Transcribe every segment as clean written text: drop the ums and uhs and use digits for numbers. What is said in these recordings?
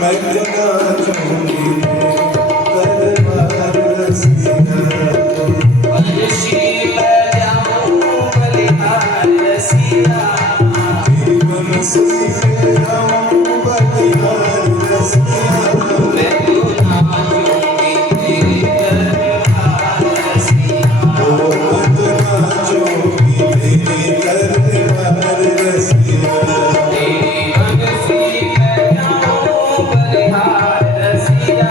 मैं तो नाचूंगी दरबार रसिया जीवन सीख जाऊं बलिहार रसिया ओ मैं तो नाचूंगी तेरे दरबार रसिया जीवन सीख जाऊं बलिहार रसिया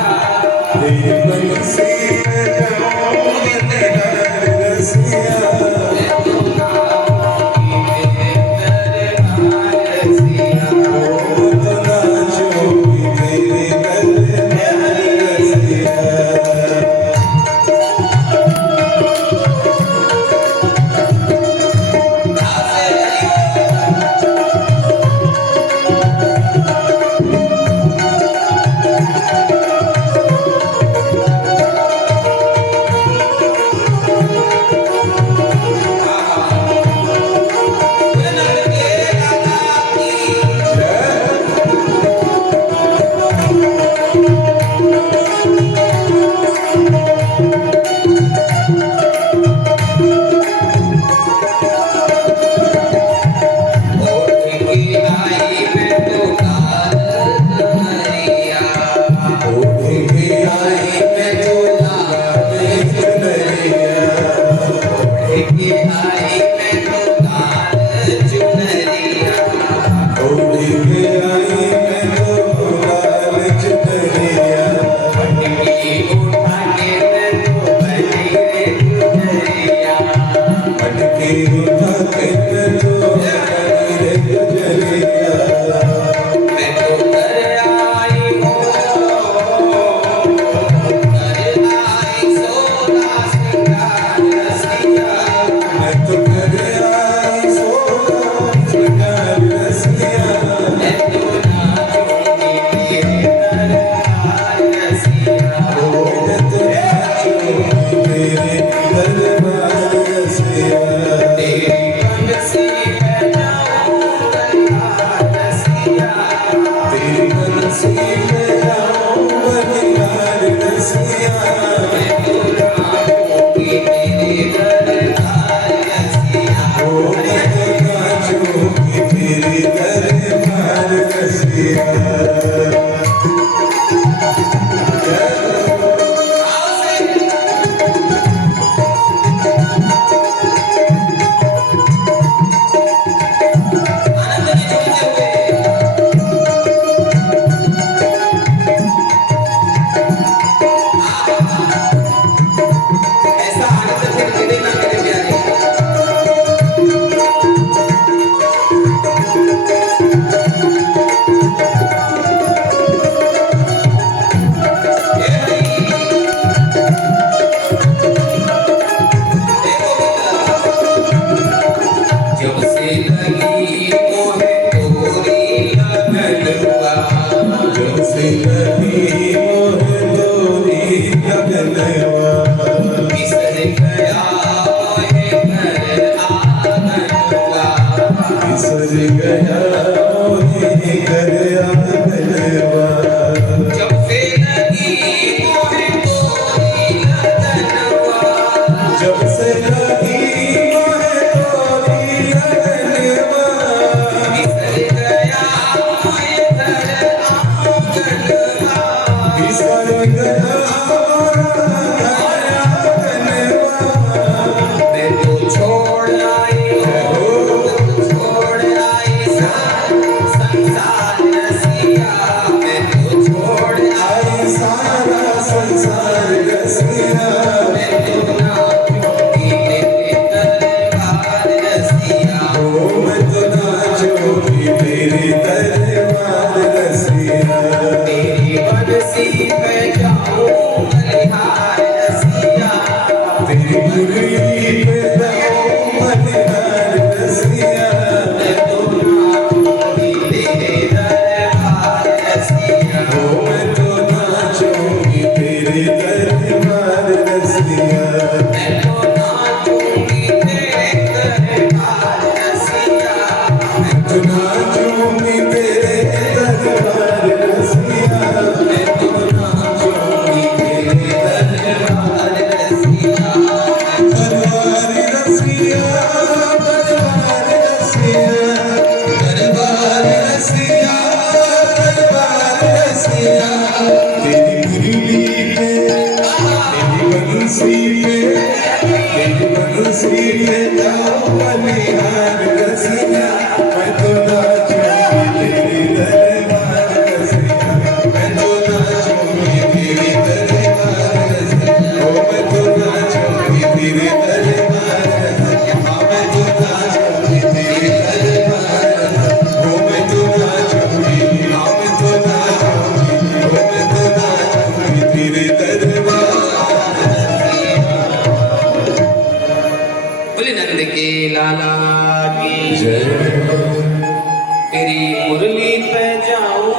तेरी मुरली पे जाऊं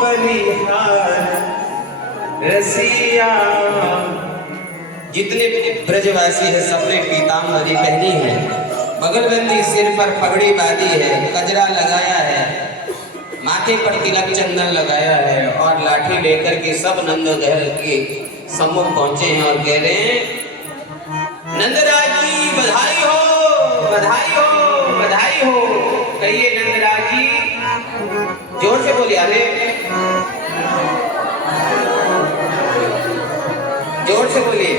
बलिहार रसिया। जितने ब्रजवासी है सबने पीताम्बरी पहनी है, बगलबंदी सिर पर पगड़ी बांधी है, कजरा लगाया है, माथे पर तिलक चंदन लगाया है और लाठी लेकर के सब नंद घर के सम्मुख पहुंचे हैं और कह रहे हैं नंदराज जी बधाई हो, बधाई हो, बधाई हो। कहिए नंदराज जी, जोर से बोलिए, अरे जोर से बोलिए।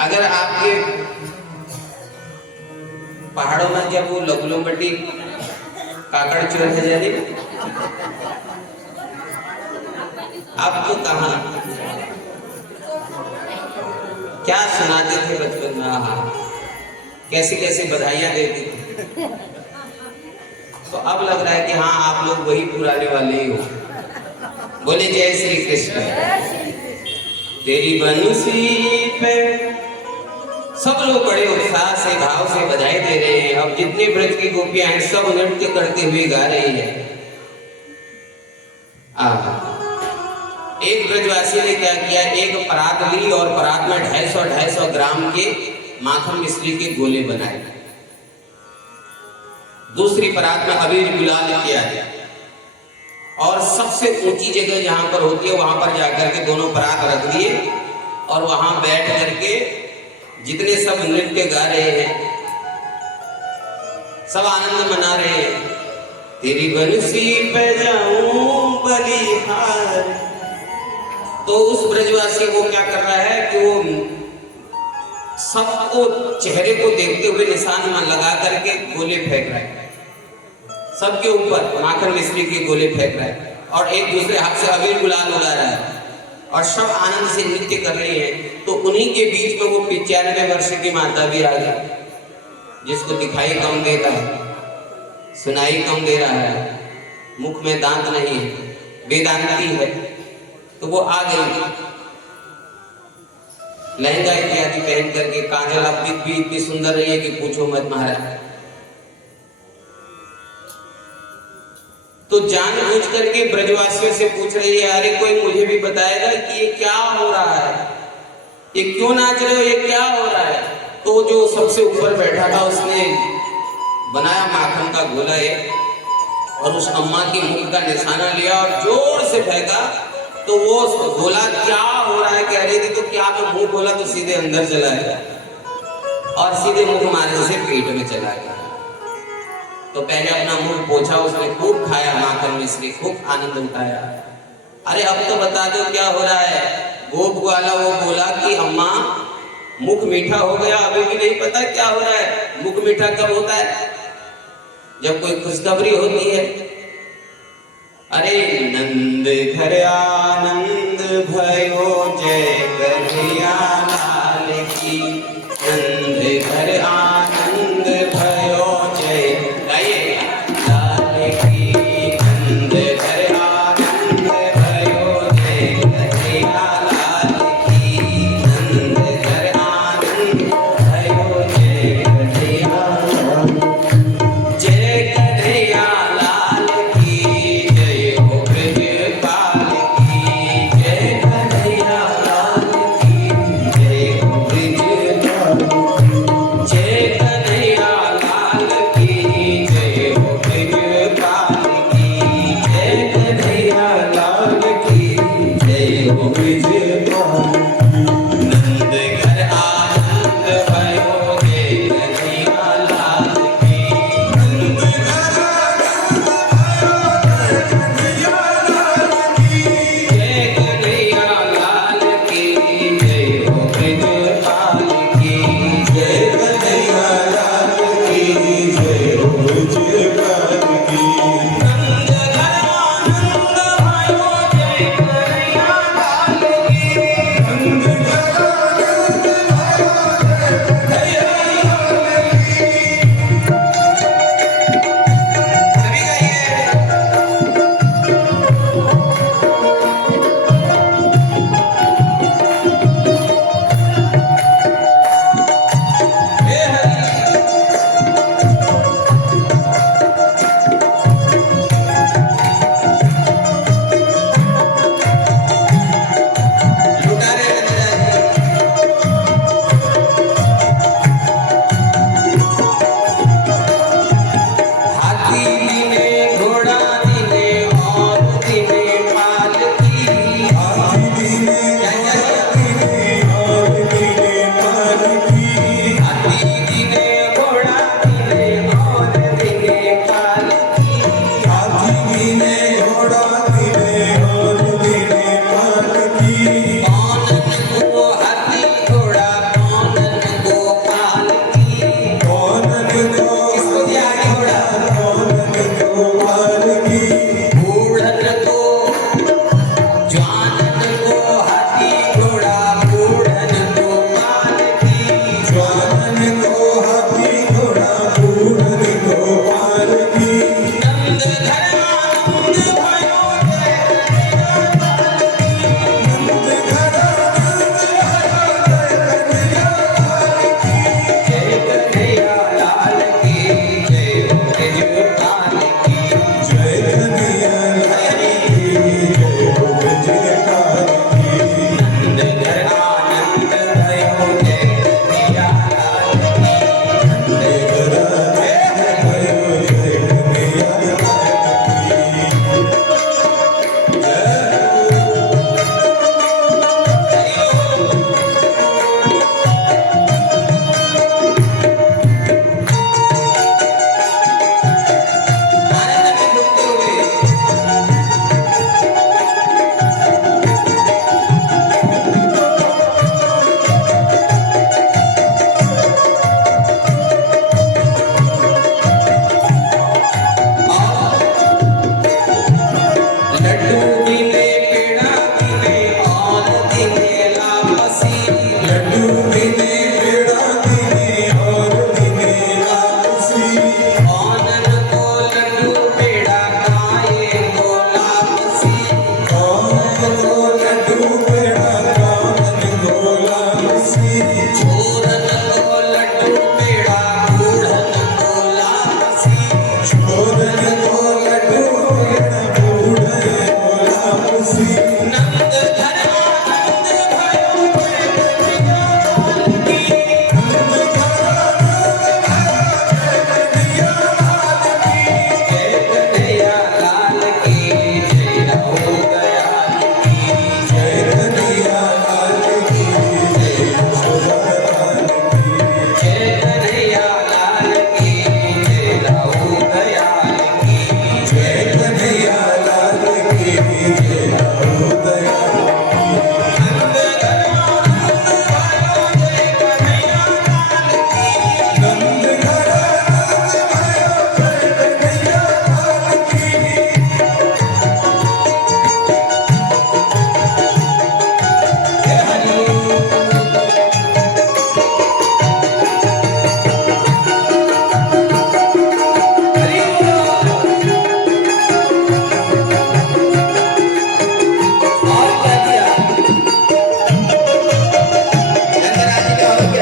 अगर आपके पहाड़ों में जब वो लगलो बटी काकड़ चोर है जाने आपको कहा क्या सुनाते थे बचपन में, हाँ कैसी कैसी बधाइयां देते थे। तो अब लग रहा है कि हाँ आप लोग वही पुराने वाले ही हो। बोले जय श्री कृष्ण। तेरी बंसी पे सब लोग बड़े उत्साह से भाव से बधाई दे रहे हैं। अब जितने ब्रज की गोपियां हैं सब नृत्य करते हुए गा रही है। एक ब्रजवासी ने क्या किया, एक परात ली और परात में 250 ग्राम के माखन मिश्री के गोले बनाए। दूसरी परात में अबीर गुलाल किया और सबसे ऊंची जगह जहां पर होती है वहां पर जाकर के दोनों परात रख दिए और वहां बैठ करके जितने सब नृत्य गा रहे हैं, सब आनंद मना रहे हैं। तेरी बंसी पे जाऊं बलिहार। तो उस ब्रजवासी को क्या कर रहा है कि वो सबको चेहरे को देखते हुए निशान में लगा करके गोले फेंक रहा है, सबके ऊपर माखन मिश्री के गोले फेंक रहा है और एक दूसरे हाथ से अबीर गुलाल उड़ा रहा है और सब आनंद से नृत्य कर रहे हैं। तो उन्हीं के बीच में वो 95 वर्ष की माता भी आ गई, जिसको दिखाई कम देता है, सुनाई कम दे रहा है, मुख में दांत नहीं है, वेदांती है। तो वो आ गई लहंगा इत्यादि पहन करके, काजल अब भी इतनी सुंदर रही है कि पूछो मत महाराज। तो जानबूझ करके ब्रजवासियों से पूछ रही है, अरे कोई मुझे भी बताएगा कि ये क्या हो रहा है, ये क्यों नाच रहे हो, ये क्या हो रहा है। तो जो सबसे ऊपर बैठा था उसने बनाया माखन का गोला और उस अम्मा की मुख का निशाना लिया और जोर से फेंका। तो वो बोला क्या हो रहा है, कह रही थी तो क्या, तो मुंह बोला तो सीधे अंदर चला गया और सीधे मुंह मारने से पेट में चला गया। तो पहले अपना मुंह पोछा, उसने खूब खाया माखन मिश्री, खूब आनंद उठाया। अरे अब तो बता दो क्या हो रहा है। गोप वाला वो बोला कि अम्मा मुख मीठा हो गया, अभी भी नहीं पता क्या हो रहा है। मुख मीठा कब होता है, जब कोई खुशखबरी होती है। अरे नंद घर आनंद भयो जय कन्हैया लाल की, नंद घर आनंद भयो जय लाल की, नंद घर आनंद भयो जय कन्हैया लाल की, नंद घर आनंद भयो जय कन्हैया, जय कन्हैया लाल की, जय हो ब्रजपाल की, जय कन्हैया लाल की, जय हो ब्रजपाल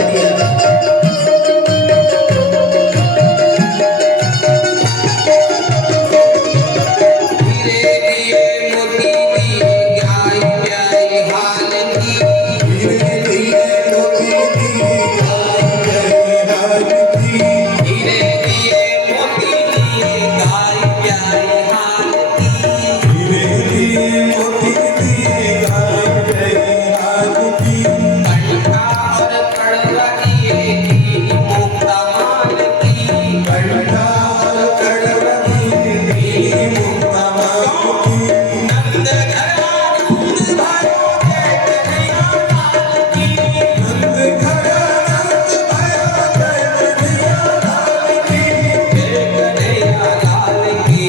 दिया दिया। हीरे दिए मोती दिए गाय प्यारी हाल की, हीरे दिए मोती दिए हाल की, हीरे दिए मोती दिए गाय प्यारी हाल की, हीरे दिए मोती दिए हाल की, कंठा और कड़वा दिए की मुक्ता माल की, कंठा कड़वा दिए मुक्ता माल की, नंद घरा नंद भयो जय कन्हैया लाल की, नंद घरा नंद भयो जय कन्हैया लाल की, जय कन्हैया लाल की,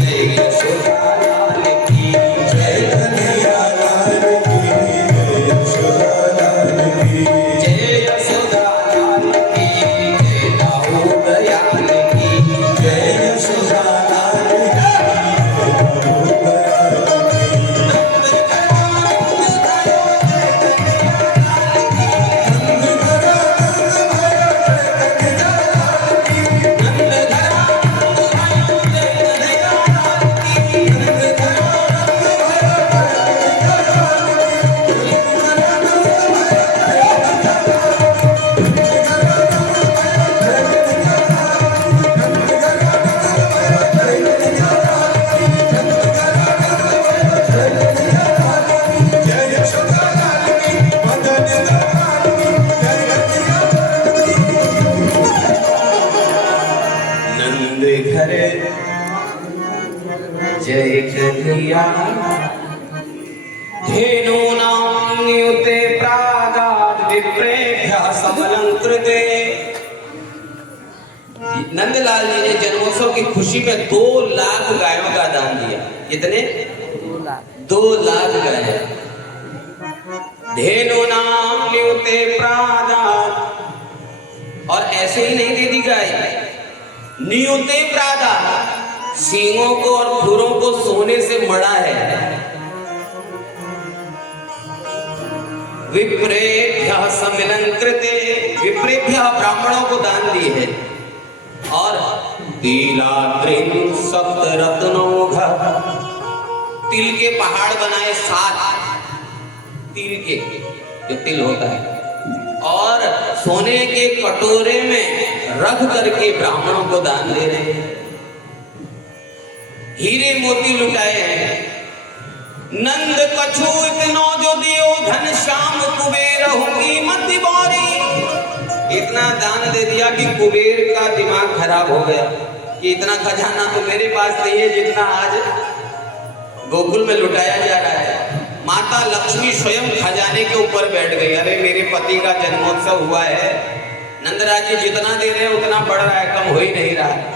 जय यशोदा लाल की, जय कन्हैया लाल की, जय यशोदा लाल की, जय यशोदा लाल की, जय दाऊद दयाल की, जय यशोदा लाल की, जय दाऊद दयाल की, नंद घरा नंद भयो जय कन्हैया लाल की, नंद घरा नंद भयो जय कन्हैया लाल की, नंद घरा नंद भयो जय कन्हैया लाल की, नंद घरा नंद भयो जय कन्हैया लाल की, जय यशोदा लाल की, मदन लाल की, जय कन्हैया नंद घर जय कन्हैया, धेनु नाम नियुते प्रागाद विप्रेभ्यः समलंकृते। नंदलाल जी ने जन्मोत्सव की खुशी में 2 लाख गायों का दान दिया। कितने? 2 लाख गाय। धेनु नाम नियुते प्रागाद, और ऐसे ही नहीं दे दी गाय, नियुते प्रागाद, सींगों को और खुरों को सोने से मढ़ा है। विप्रेभ्यः समलंकृते, विप्रेभ्यः ब्राह्मणों को दान दिए हैं। और तिलाद्रिं सप्तरत्नौघ, तिल के पहाड़ बनाए 7, तिल के, जो तिल होता है, और सोने के कटोरे में रख करके ब्राह्मणों को दान दे रहे हैं। हीरे मोती लुटाए हैं। नंद कछु इतनो जो दियो धन श्याम कुबेर कीमत बारी, इतना दान दे दिया कि कुबेर का दिमाग खराब हो गया कि इतना खजाना तो मेरे पास नहीं है जितना आज गोकुल में लुटाया जा रहा है। माता लक्ष्मी स्वयं खजाने के ऊपर बैठ गई। अरे मेरे पति का जन्मोत्सव हुआ है, नंदराज जी जितना दे रहे हैं उतना बढ़ रहा है, कम हो ही नहीं रहा है।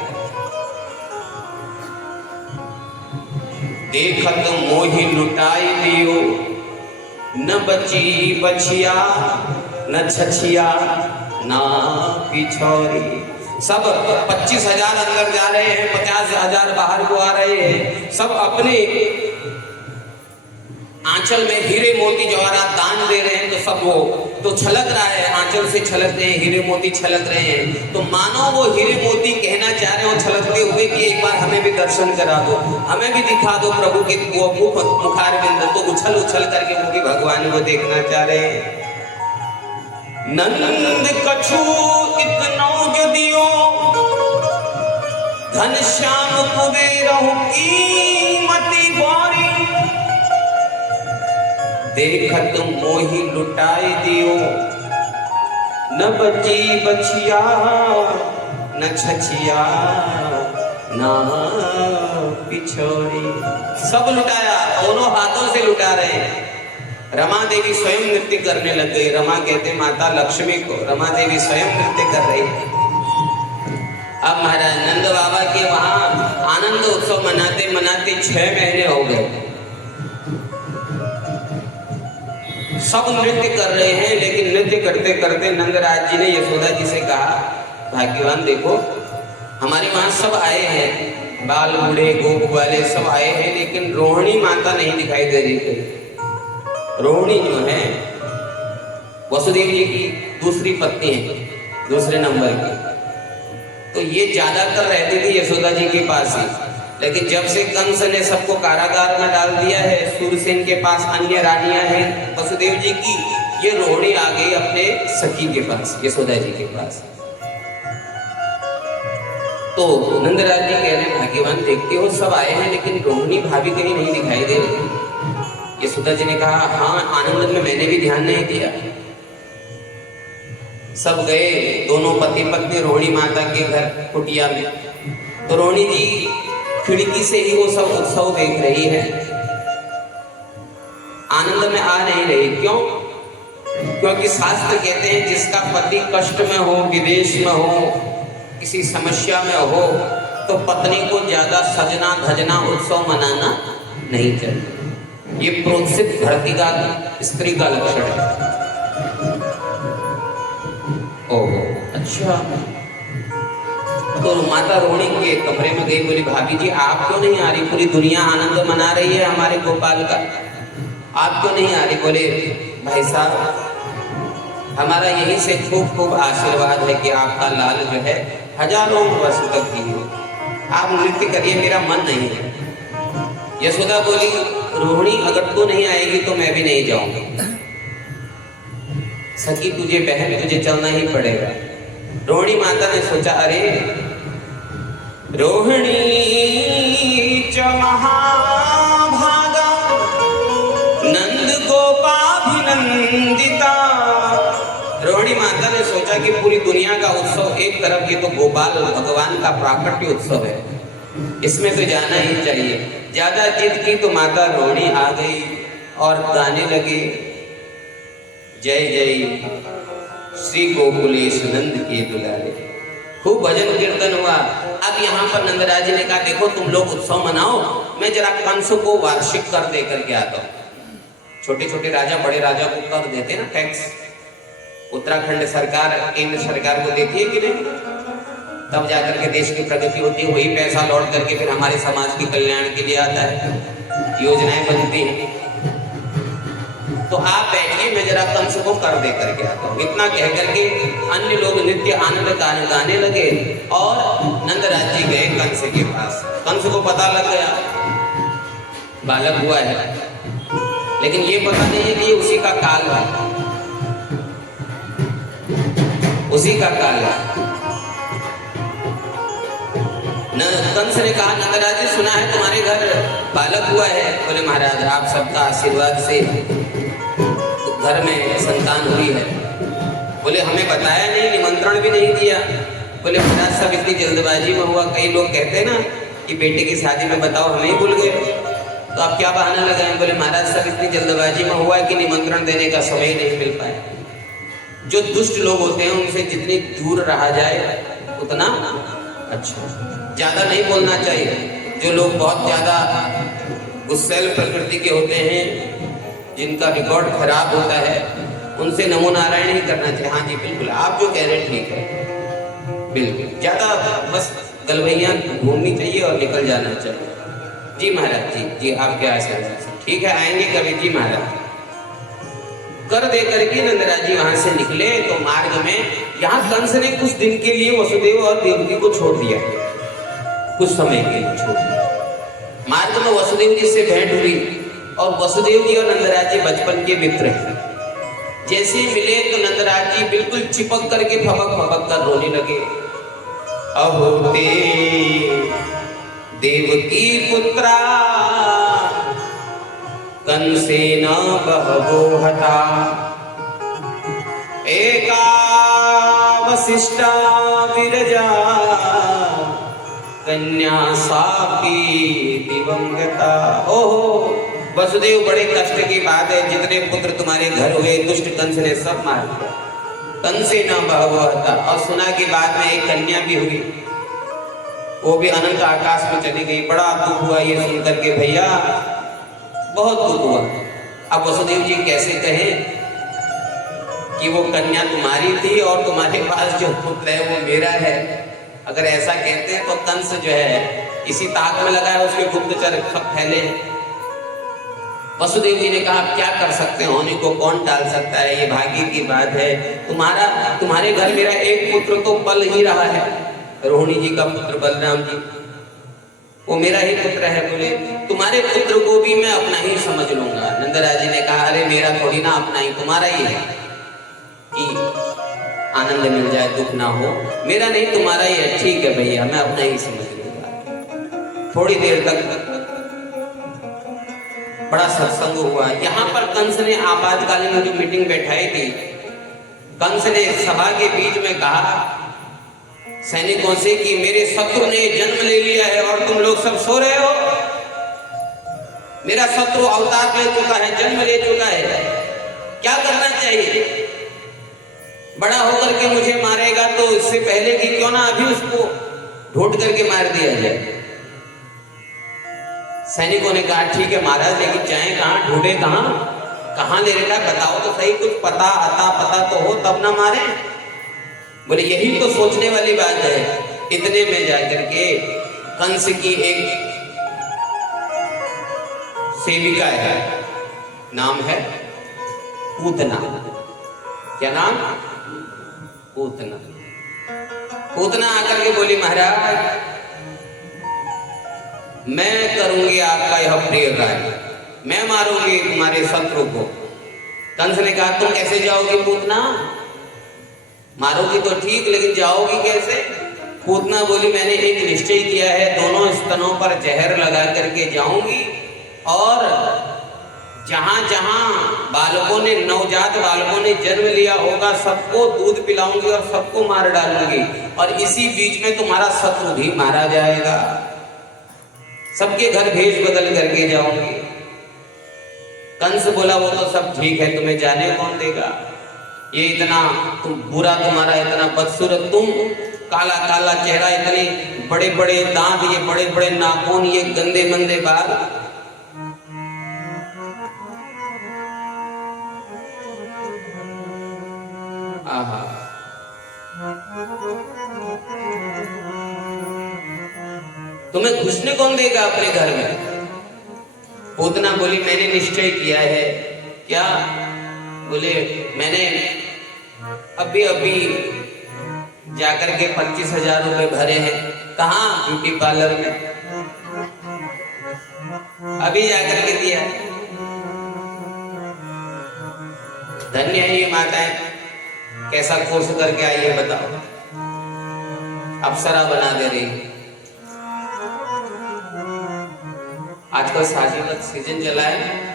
देखत मोहि लुटाई दियो, न बची बछिया न छछिया ना पिछौरी। सब 25,000 अंदर जा रहे हैं, 50,000 बाहर को आ रहे हैं। सब अपने आंचल में हीरे मोती जवाहरात दान दे रहे हैं। तो सब वो तो छलक रहा है, आंचल से छलक रहे हैं, हीरे मोती छलक रहे हैं। तो मानो वो हीरे मोती कहना चाह रहे हो छलकते हुए कि एक बार हमें भी दर्शन करा दो, हमें भी दिखा दो प्रभु के वो मुखारविंद। तो उछल उछल करके वो भी भगवान को देखना चाह रहे हैं। नंद कछु इतनो जो दियो धन श्याम कुबेर कीमती बारी, देखत मोहि लुटाई दियो, न बची बछिया न छछिया ना पिछोरी। सब लुटाया, दोनों हाथों से लुटा रहे हैं। रमा देवी स्वयं नृत्य करने लग गई। रमा कहते माता लक्ष्मी को, रमा देवी स्वयं नृत्य कर रही। अब महाराज नंद बाबा के वहां आनंद उत्सव मनाते मनाते 6 महीने हो गए। सब नृत्य कर रहे हैं, लेकिन नृत्य करते करते नंदराज जी ने यशोदा जी से कहा, भाग्यवान देखो हमारे वहां सब आए हैं, बाल बूढ़े गोप वाले सब आए हैं, लेकिन रोहिणी माता नहीं दिखाई दे रही थी। रोहिणी जो है वसुदेव जी की दूसरी पत्नी है, दूसरे नंबर की। तो ये ज्यादातर रहती थी यशोदा जी के पास ही, लेकिन जब से कंस ने सबको कारागार में डाल दिया है, सूरसेन के पास अन्य रानियां हैं वसुदेव जी की, ये रोहिणी आ गई अपने सखी के पास, यशोदा जी के पास। तो नंदराज जी कह रहे भाग्यवान देखते हो सब आए हैं, लेकिन रोहिणी भाभी कहीं नहीं दिखाई दे रही। यशोदा जी ने कहा हाँ आनंद में मैंने भी ध्यान नहीं दिया। सब गए, दोनों पति पत्नी रोहिणी माता के घर कुटिया में। तो रोहिणी जी खिड़की से ही वो सब उत्सव देख रही है, आनंद में आ नहीं रही। क्यों? क्योंकि शास्त्र कहते हैं जिसका पति कष्ट में हो, विदेश में हो, किसी समस्या में हो, तो पत्नी को ज्यादा सजना धजना उत्सव मनाना नहीं चाहिए। ये प्रोत्सित भरती का स्त्री का लक्षण है। ओहो अच्छा। तो माता रोहिणी के कमरे में गई, बोली भाभी जी आप क्यों नहीं आ रही? पूरी दुनिया आनंद मना रही है हमारे गोपाल का, आप क्यों नहीं आ रही? बोले भाई साहब हमारा यही से खूब खूब आशीर्वाद है कि आपका लाल जो है हजारों वर्ष तक जिए, आप नृत्य करिए, मेरा मन नहीं है। यशोदा बोली रोहिणी अगर तू नहीं आएगी तो मैं भी नहीं जाऊंगी। सखी तुझे बहन, तुझे चलना ही पड़ेगा। रोहिणी माता ने सोचा अरे रोहिणी च महाभागा नंद गोपाभिनंदिता। रोहिणी माता ने सोचा कि पूरी दुनिया का उत्सव एक तरफ, ये तो गोपाल भगवान का प्राकट्य उत्सव है, इसमें तो जाना ही चाहिए। ज्यादा जिद की तो माता रोहिणी आ गई और गाने लगे जय जय श्री गोकुलेश नंद के दुलारे। खूब भजन कीर्तन हुआ। अब यहाँ पर नंदराज जी ने कहा देखो तुम लोग उत्सव मनाओ, मैं जरा कंस को वार्षिक कर दे करके आता हूँ। छोटे छोटे राजा बड़े राजा को कर देते ना टैक्स, उत्तराखंड सरकार केंद्र सरकार को देती है कि नहीं, तब जाकर के देश की प्रगति होती है। वही पैसा लौट करके फिर हमारे समाज के कल्याण के लिए आता है, योजनाएं बनती हैं। तो आप बैठिए, मैं जरा कंस को कर दे करके आता हूँ। इतना कह करके अन्य लोग नित्य आनंद गाने लगे और नंदराज जी गए कंस के पास। कंस को पता लग गया बालक हुआ है, लेकिन ये पता नहीं है कि ये उसी का काल है, उसी का काल है। कंस ने कहा नंदराज जी सुना है तुम्हारे घर बालक हुआ है। बोले महाराज आप सबका आशीर्वाद से घर में संतान हुई है। बोले हमें बताया नहीं, निमंत्रण भी नहीं दिया। बोले महाराज सब इतनी जल्दबाजी में हुआ, कई लोग कहते हैं ना कि बेटे की शादी में बताओ हमें ही भूल गए, तो आप क्या बहाना लगाएं? बोले महाराज सब इतनी जल्दबाजी में हुआ कि निमंत्रण देने का समय नहीं मिल पाया। जो दुष्ट लोग होते हैं उनसे जितनी दूर रहा जाए उतना अच्छा, ज्यादा नहीं बोलना चाहिए। जो लोग बहुत ज्यादा गुस्सैल प्रकृति के होते हैं, जिनका रिकॉर्ड खराब होता है, उनसे नमो नारायण ही करना चाहिए। हाँ जी बिल्कुल आप जो कह रहे हैं ठीक है, बिल्कुल ज्यादा बस गलवैया घूमनी चाहिए और निकल जाना चाहिए। जी महाराज जी आप क्या ऐसा ठीक है आएंगे कभी। जी महाराज कर दे करके नंदराज जी वहां से निकले। तो मार्ग में यहाँ कंस ने कुछ दिन के लिए वसुदेव और देवकी को छोड़ दिया, कुछ समय के लिए छोड़ दिया। मार्ग में वसुदेव जी से भेंट हुई और वसुदेव जी और नंदराज जी बचपन के मित्र हैं। जैसे मिले तो नंदराज जी बिल्कुल चिपक करके फपक फपक कर रोने लगे। अहोते देवकी पुत्रा कंसेन बहवो हता एका वसिष्ठा विरजा कन्या सापी दिवंगता। ओहो वसुदेव बड़े कष्ट की बात है, जितने पुत्र तुम्हारे घर हुए दुष्ट कंस ने सब मार दिया। कंसे न बहवो हता। और सुना कि बाद में एक कन्या भी हुई, वो भी अनंत आकाश में चली गई। बड़ा दुख हुआ ये सुन करके भैया, बहुत दुख हुआ। अब वसुदेव जी कैसे कहें कि वो कन्या तुम्हारी थी और तुम्हारे पास जो पुत्र है वो मेरा है। अगर ऐसा कहते हैं तो कंस जो है इसी ताक में लगा है, उसके गुप्तचर सब फैले हैं। वसुदेव जी ने कहा क्या कर सकते हैं, होने को कौन टाल सकता है, ये भाग्य की बात है। तुम्हारे घर मेरा एक पुत्र तो पल ही रहा है, रोहिणी जी का पुत्र बलराम जी, वो मेरा ही पुत्र है। बोले तुम्हारे पुत्र को भी मैं अपना ही समझ लूंगा। नंदराज जी ने कहा अरे मेरा थोड़ी ना अपना ही, तुम्हारा ही है कि आनंद मिल जाए दुख ना हो, मेरा नहीं तुम्हारा ही है। ठीक है भैया मैं अपना ही समझ लूंगा। थोड़ी देर तक बड़ा सत्संग हुआ। यहाँ पर कंस ने आपातकालीन जो मीटिंग बैठाई थी, कंस ने सभा के बीच में कहा सैनिकों से कि मेरे शत्रु ने जन्म ले लिया है और तुम लोग सब सो रहे हो। मेरा शत्रु अवतार ले चुका है, जन्म ले चुका है, क्या करना चाहिए? बड़ा होकर के मुझे मारेगा तो इससे पहले कि क्यों ना अभी उसको ढूंढ करके मार दिया जाए। सैनिकों ने कहा ठीक है महाराज, लेकिन जाएं कहाँ, ढूंढे कहाँ ले रखा है, बताओ तो सही, कुछ पता तो हो तब ना मारे। बोले यही तो सोचने वाली बात है। इतने में जाकर के कंस की एक सेविका है, नाम है पूतना। क्या नाम? पूतना। पूतना आकर के बोली महाराज मैं करूंगी आपका यह प्रिय कार्य, मैं मारूंगी तुम्हारे शत्रु को। कंस ने कहा तुम कैसे जाओगी पूतना? मारोगी तो ठीक, लेकिन जाओगी कैसे? पूतना बोली मैंने एक निश्चय किया है, दोनों स्तनों पर जहर लगा करके जाऊंगी और जहां जहां बालकों ने, नवजात बालकों ने जन्म लिया होगा सबको दूध पिलाऊंगी और सबको मार डालूंगी, और इसी बीच में तुम्हारा शत्रु भी मारा जाएगा। सबके घर भेष बदल करके जाऊंगी। कंस बोला वो तो सब ठीक है, तुम्हें जाने कौन देगा? ये इतना तुम बुरा, तुम्हारा इतना बदसूरत, तुम काला काला चेहरा, इतने बड़े बड़े दांत, ये बड़े बड़े नाखून, ये गंदे मंदे बाल। आहा तुम्हें घुसने कौन देगा अपने घर में? पूतना बोली मैंने निश्चय किया है। क्या? बोले मैंने अभी जाकर के 25,000 रुपए भरे हैं। कहाँ? ब्यूटी पार्लर में, अभी जाकर के दिया। धन्य है ये माताएं, कैसा कोर्स करके आई है बताओ, अप्सरा बना दे रही। आजकल शादी का सीजन चला है,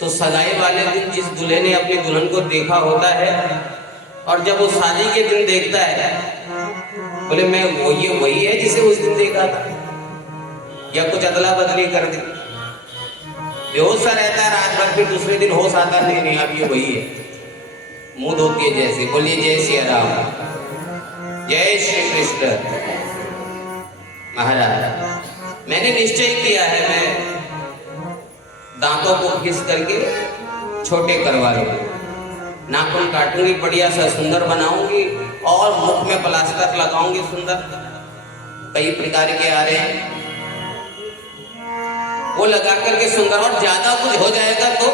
तो सगाई वाले दिन जिस दूल्हे ने अपनी दुल्हन को देखा होता है और जब वो शादी के दिन देखता है, बोले मैं ये वही है जिसे उस दिन देखा था, या कुछ अदला बदली कर दी, बेहोश सा रहता है रात भर, फिर दूसरे दिन होश आता है, नहीं अब ये वही है, मुंह धोती है जैसे। बोलिए जय श्री राम, जय श्री कृष्ण। महाराज मैंने निश्चय किया है, मैं दांतों को घिस करके छोटे करवा लूंगी, नाखून काटूंगी, बढ़िया सा सुंदर बनाऊंगी और मुख में प्लास्टर लगाऊंगी सुंदर, कई प्रकार के आ रहे हैं, वो लगा करके सुंदर, और ज्यादा कुछ हो जाएगा तो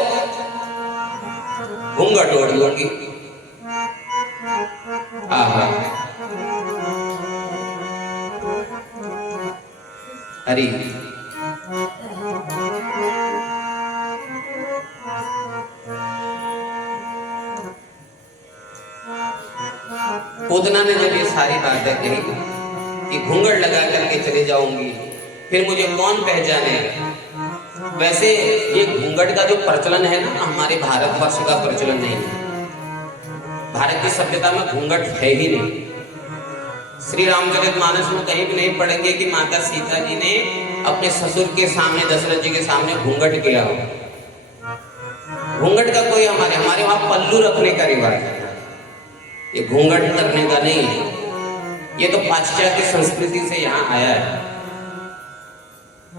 घूंघट ओढ़ लूंगी। आहा हरी पूतना ने जब ये सारी बातें कही कि घूंघट लगा करके चले जाऊंगी, फिर मुझे कौन पहचाने। वैसे ये घूंघट का जो प्रचलन है ना, हमारे भारतवर्ष का प्रचलन नहीं है, भारत की सभ्यता में घूंघट है ही नहीं। श्री रामचरितमानस में कहीं भी नहीं पढ़ेंगे कि माता सीता जी ने अपने ससुर के सामने, दशरथ जी के सामने घूंघट किया हो। घूंघट का कोई हमारे वहां पल्लू रखने का रिवाज है, ये घूंघट करने का नहीं है, ये तो पाश्चात्य संस्कृति से यहाँ आया है।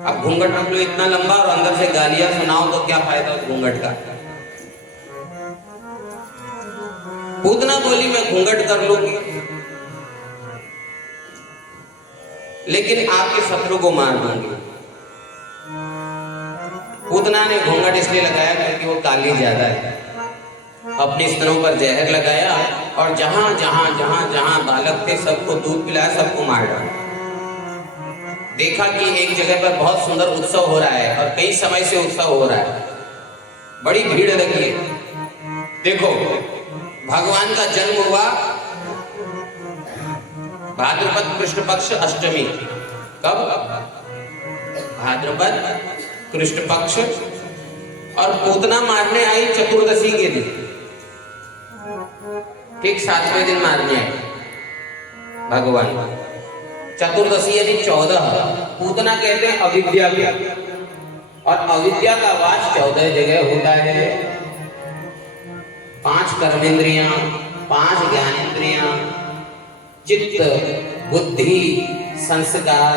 अब घूंघट रख लो इतना लंबा और अंदर से गालियां सुनाओ तो क्या फायदा उस घूंघट का। पूतना बोली मैं घूंघट कर लूंगी, लेकिन आपके शत्रु को मार दूंगी। पूतना ने घूंघट इसलिए लगाया क्योंकि वो काली ज्यादा है। अपने स्तनों पर जहर लगाया और जहां जहां जहां जहां बालक थे सबको दूध पिलाया, सबको मार डाला। देखा कि एक जगह पर बहुत सुंदर उत्सव हो रहा है और कई समय से उत्सव हो रहा है, बड़ी भीड़ लगी है। देखो भगवान का जन्म हुआ भाद्रपद कृष्ण पक्ष अष्टमी। कब? भाद्रपद कृष्ण पक्ष। और पूतना मारने आई चतुर्दशी के दिन, ठीक 7वें दिन मारने आए भगवान। चतुर्दशी यानी 14। पूतना कहते हैं अविद्या को, और अविद्या का वास 14 जगह होता है। 5 कर्मेंद्रियां, 5 ज्ञानेंद्रियां, चित्त, बुद्धि, संस्कार,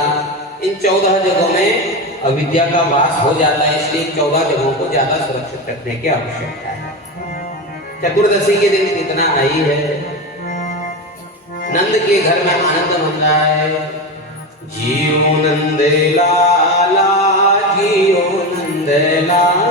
इन 14 जगहों में अविद्या का वास हो जाता है। इसलिए 14 जगहों को ज्यादा सुरक्षित रखने की आवश्यकता है। चतुर्दशी के दिन कितना आई है, नंद के घर में आनंद मन रहा है। जियो नंद लाला, जियो नंद लाला।